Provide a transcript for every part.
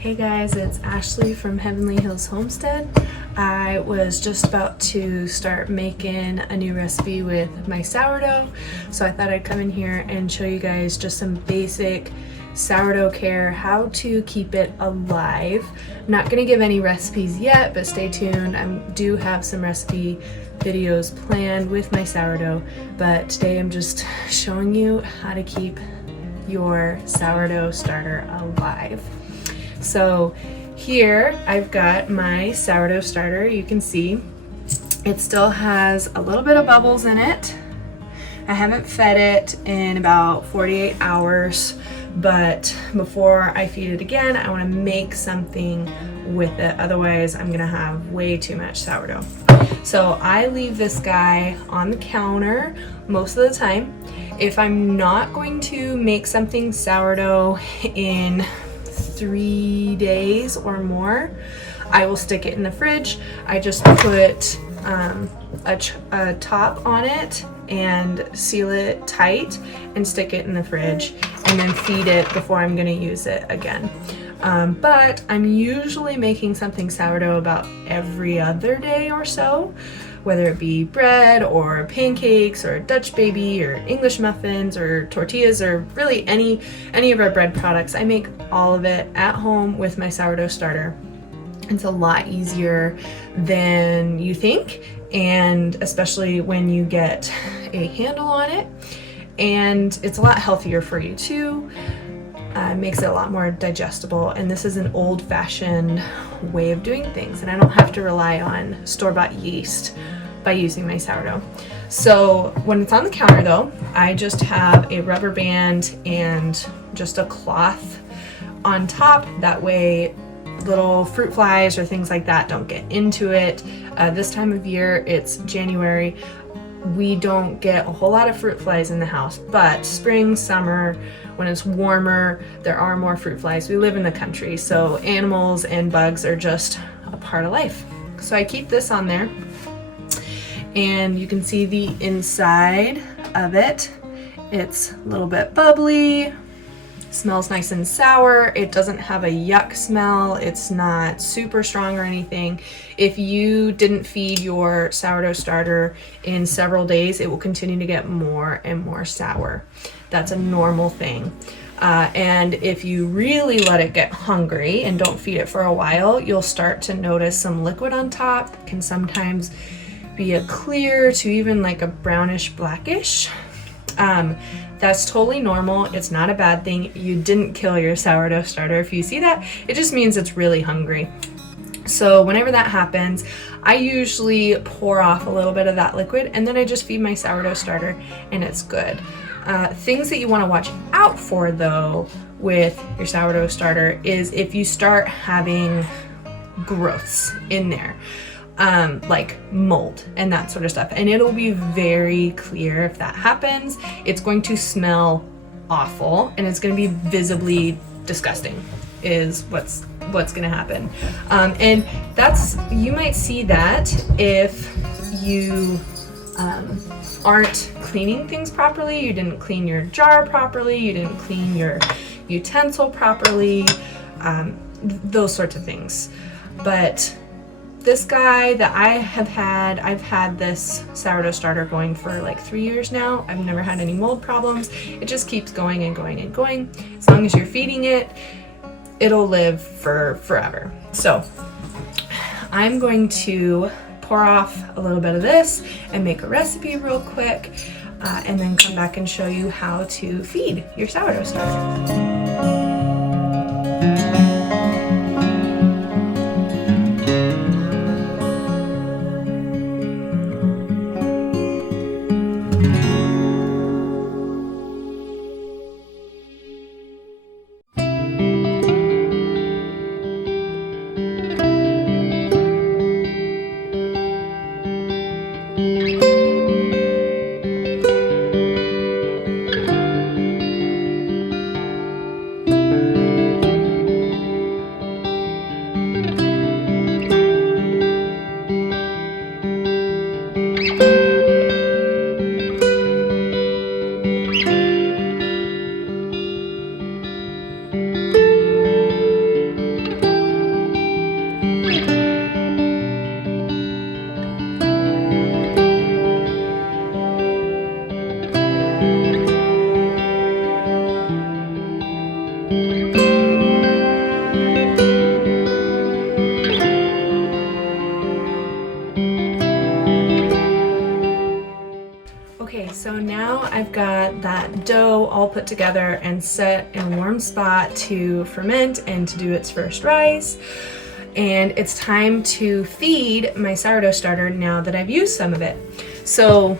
Hey guys, it's Ashley from Heavenly Hills Homestead. I was just about to start making a new recipe with my sourdough, so I thought I'd come in here and show you guys just some basic sourdough care, how to keep it alive. I'm not gonna give any recipes yet, but stay tuned. I do have some recipe videos planned with my sourdough, but today I'm just showing you how to keep your sourdough starter alive. So here I've got my sourdough starter. You can see it still has a little bit of bubbles in it. I haven't fed it in about 48 hours, but before I feed it again, I want to make something with it. Otherwise, I'm gonna have way too much sourdough. So I leave this guy on the counter most of the time. If I'm not going to make something sourdough in 3 days or more, I will stick it in the fridge. I just put a top on it and seal it tight and stick it in the fridge and then feed it before I'm going to use it again. But I'm usually making something sourdough about every other day or so, whether it be bread or pancakes or Dutch baby or English muffins or tortillas or really any of our bread products. I make all of it at home with my sourdough starter. It's a lot easier than you think, and especially when you get a handle on it, and it's a lot healthier for you too. Makes it a lot more digestible, and this is an old-fashioned way of doing things, and I don't have to rely on store-bought yeast by using my sourdough. So when it's on the counter though, I just have a rubber band and just a cloth on top. That way little fruit flies or things like that don't get into it. This time of year, it's January, we don't get a whole lot of fruit flies in the house, but spring, summer, when it's warmer, there are more fruit flies. We live in the country, so animals and bugs are just a part of life. So I keep this on there, and you can see the inside of it. It's a little bit bubbly, smells nice and sour. It doesn't have a yuck smell. It's not super strong or anything. If you didn't feed your sourdough starter in several days, it will continue to get more and more sour. That's a normal thing. And if you really let it get hungry and don't feed it for a while, you'll start to notice some liquid on top. It can sometimes be a clear to even like a brownish blackish. That's totally normal. It's not a bad thing. You didn't kill your sourdough starter. If you see that, it just means it's really hungry. So whenever that happens, I usually pour off a little bit of that liquid, and then I just feed my sourdough starter, and it's good. Things that you want to watch out for though with your sourdough starter is if you start having growths in there. Like mold and that sort of stuff, and it'll be very clear if that happens. It's going to smell awful, and it's going to be visibly disgusting is what's going to happen. And that's, you might see that if you aren't cleaning things properly, you didn't clean your jar properly, you didn't clean your utensil properly, those sorts of things. But this guy that I've had this sourdough starter going for like 3 years now. I've never had any mold problems. It just keeps going and going and going. As long as you're feeding it, it'll live for forever. So I'm going to pour off a little bit of this and make a recipe real quick, and then come back and show you how to feed your sourdough starter. dough all put together and set in a warm spot to ferment and to do its first rise. And it's time to feed my sourdough starter now that I've used some of it. So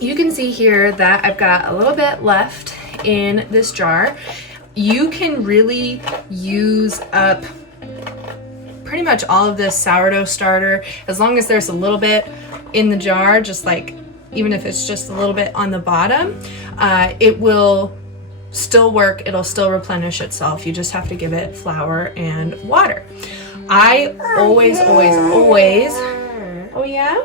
you can see here that I've got a little bit left in this jar. You can really use up pretty much all of this sourdough starter as long as there's a little bit in the jar, just like even if it's just a little bit on the bottom, it will still work. It'll still replenish itself. You just have to give it flour and water. I always, oh yeah?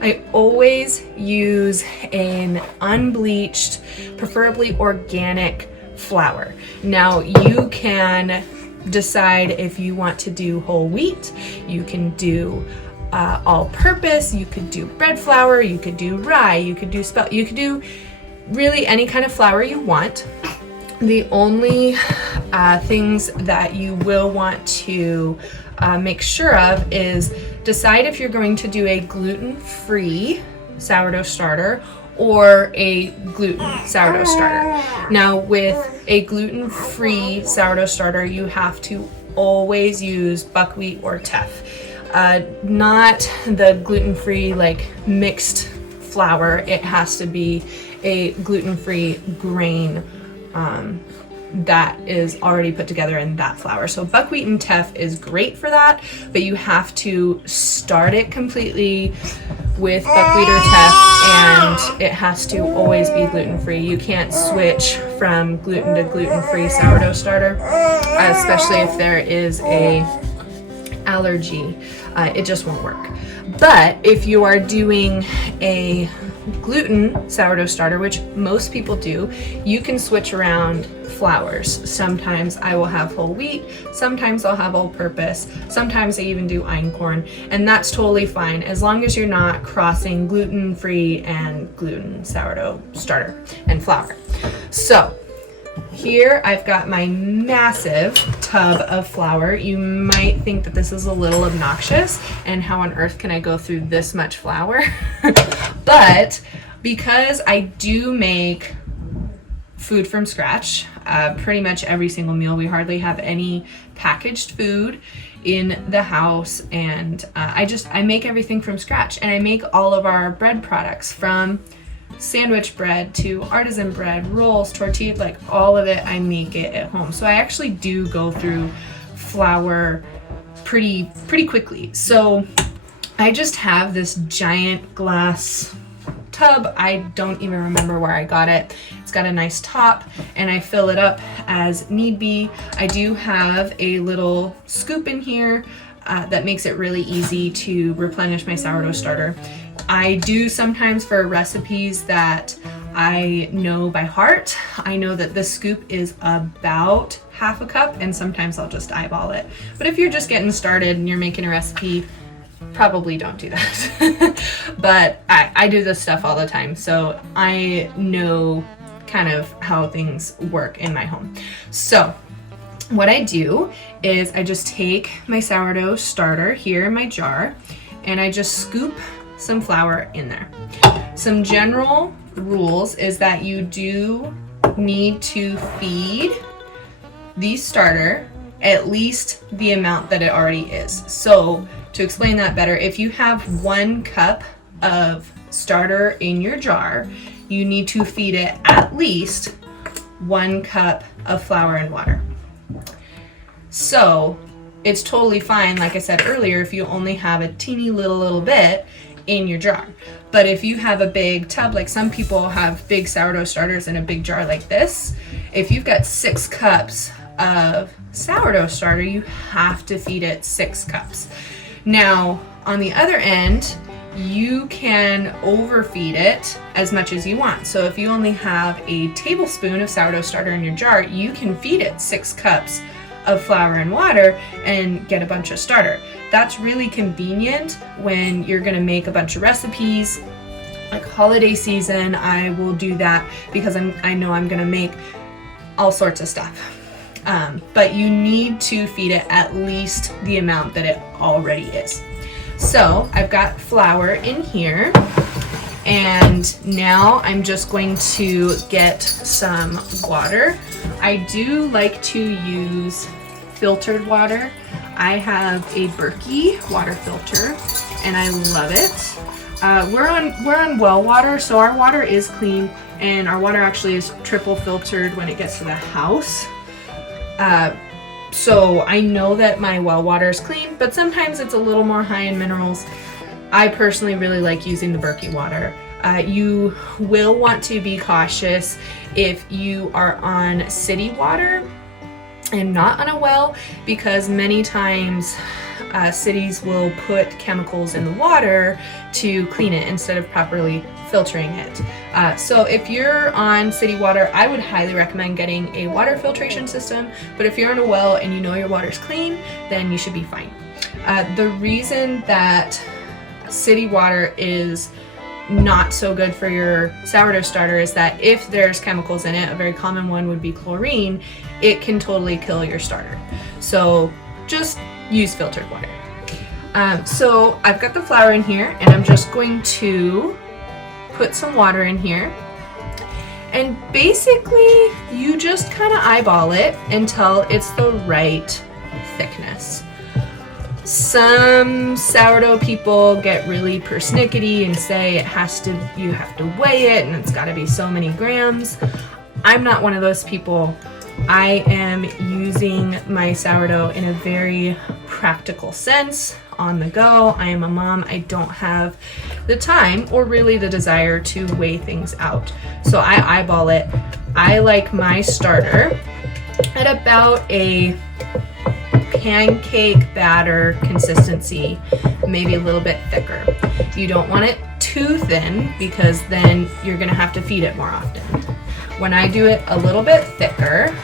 I always use an unbleached, preferably organic flour. Now you can decide if you want to do whole wheat, you can do all-purpose, you could do bread flour, you could do rye, you could do spelt, you could do really any kind of flour you want. The only things that you will want to make sure of is decide if you're going to do a gluten-free sourdough starter or a gluten sourdough starter. Now with a gluten-free sourdough starter, you have to always use buckwheat or teff. Not the gluten-free like mixed flour. It has to be a gluten-free grain that is already put together in that flour. So buckwheat and teff is great for that, but you have to start it completely with buckwheat or teff, and it has to always be gluten-free. You can't switch from gluten to gluten-free sourdough starter, especially if there is a allergy. It just won't work. But if you are doing a gluten sourdough starter, which most people do, you can switch around flours. Sometimes I will have whole wheat, sometimes I'll have all-purpose, sometimes I even do einkorn, and that's totally fine as long as you're not crossing gluten-free and gluten sourdough starter and flour. So here I've got my massive tub of flour. You might think that this is a little obnoxious and how on earth can I go through this much flour? But because I do make food from scratch, pretty much every single meal, we hardly have any packaged food in the house, and I make everything from scratch, and I make all of our bread products from sandwich bread to artisan bread, rolls, tortillas, like all of it, I make it at home. So I actually do go through flour pretty quickly. So I just have this giant glass tub. I don't even remember where I got it. It's got a nice top, and I fill it up as need be. I do have a little scoop in here that makes it really easy to replenish my sourdough starter. I do sometimes for recipes that I know by heart, I know that this scoop is about half a cup, and sometimes I'll just eyeball it. But if you're just getting started and you're making a recipe, probably don't do that. But I do this stuff all the time, so I know kind of how things work in my home. So what I do is I just take my sourdough starter here in my jar, and I just scoop some flour in there. Some general rules is that you do need to feed the starter at least the amount that it already is. So to explain that better, if you have 1 cup of starter in your jar, you need to feed it at least 1 cup of flour and water. So it's totally fine, like I said earlier, if you only have a teeny little bit in your jar. But if you have a big tub, like some people have big sourdough starters in a big jar like this, if you've got 6 cups of sourdough starter, you have to feed it 6 cups. Now, on the other end, you can overfeed it as much as you want. So if you only have a tablespoon of sourdough starter in your jar, you can feed it 6 cups of flour and water and get a bunch of starter. That's really convenient when you're gonna make a bunch of recipes. Like holiday season, I will do that because I know I'm gonna make all sorts of stuff. But you need to feed it at least the amount that it already is. So I've got flour in here, And now I'm just going to get some water. I do like to use filtered water. I have a Berkey water filter and I love it. We're on well water, so our water is clean, and our water actually is triple filtered when it gets to the house. So I know that my well water is clean, but sometimes it's a little more high in minerals. I personally really like using the Berkey water. You will want to be cautious if you are on city water and not on a well, because many times cities will put chemicals in the water to clean it instead of properly filtering it. So if you're on city water, I would highly recommend getting a water filtration system, but if you're on a well and you know your water's clean, then you should be fine. The reason that city water is not so good for your sourdough starter is that if there's chemicals in it, a very common one would be chlorine, it can totally kill your starter. So just use filtered water. So I've got the flour in here, and I'm just going to put some water in here. And basically, you just kind of eyeball it until it's the right thickness. Some sourdough people get really persnickety and say you have to weigh it and it's got to be so many grams. I'm not one of those people. I am using my sourdough in a very practical sense, on the go. I am a mom. I don't have the time or really the desire to weigh things out. So I eyeball it. I like my starter at about a pancake batter consistency, maybe a little bit thicker. You don't want it too thin because then you're gonna have to feed it more often. When I do it a little bit thicker,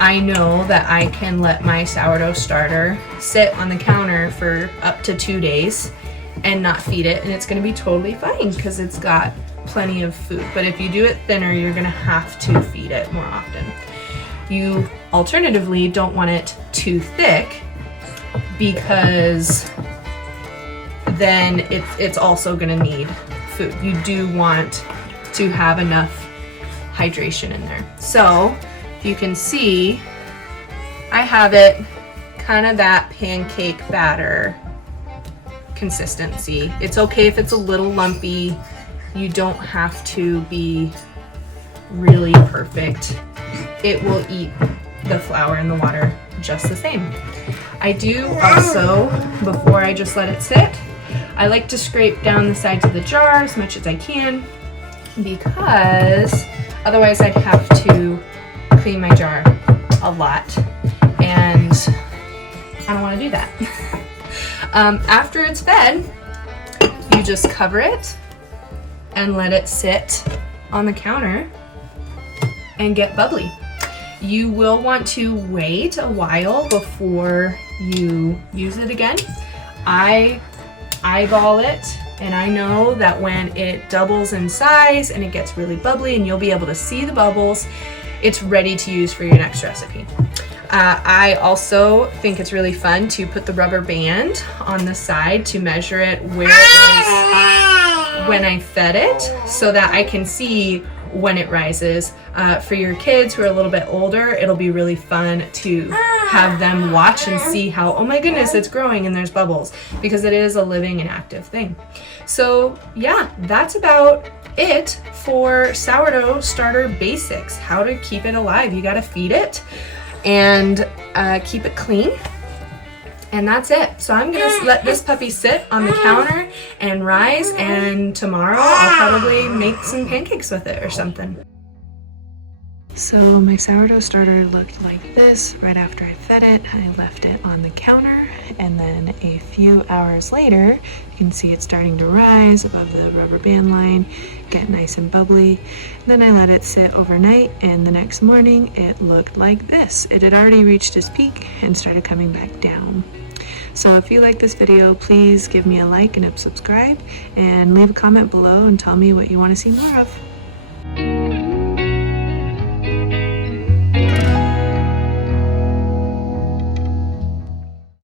I know that I can let my sourdough starter sit on the counter for up to 2 days and not feed it, and it's gonna be totally fine because it's got plenty of food. But if you do it thinner, you're gonna have to feed it more often. You alternatively don't want it too thick because then it's also gonna need food. You do want to have enough hydration in there. So you can see I have it kind of that pancake batter consistency. It's okay if it's a little lumpy. You don't have to be really perfect. It will eat the flour and the water just the same. I do also, before I just let it sit, I like to scrape down the sides of the jar as much as I can because otherwise I'd have to clean my jar a lot, and I don't want to do that. After it's fed, you just cover it and let it sit on the counter and get bubbly. You will want to wait a while before you use it again. I eyeball it, and I know that when it doubles in size and it gets really bubbly and you'll be able to see the bubbles, it's ready to use for your next recipe. I also think it's really fun to put the rubber band on the side to measure it where it is when I fed it so that I can see when it rises. For your kids who are a little bit older, it'll be really fun to have them watch and see how, oh my goodness, it's growing and there's bubbles, because it is a living and active thing. So yeah, that's about it for sourdough starter basics. How to keep it alive. You got to feed it and keep it clean, and that's it. So I'm gonna let this puppy sit on the counter and rise, and tomorrow I'll probably make some pancakes with it or something. So my sourdough starter looked like this right after I fed it. I left it on the counter, and then a few hours later, you can see it starting to rise above the rubber band line, get nice and bubbly. Then I let it sit overnight, and the next morning it looked like this. It had already reached its peak and started coming back down. So if you like this video, please give me a like and a subscribe, and leave a comment below and tell me what you want to see more of.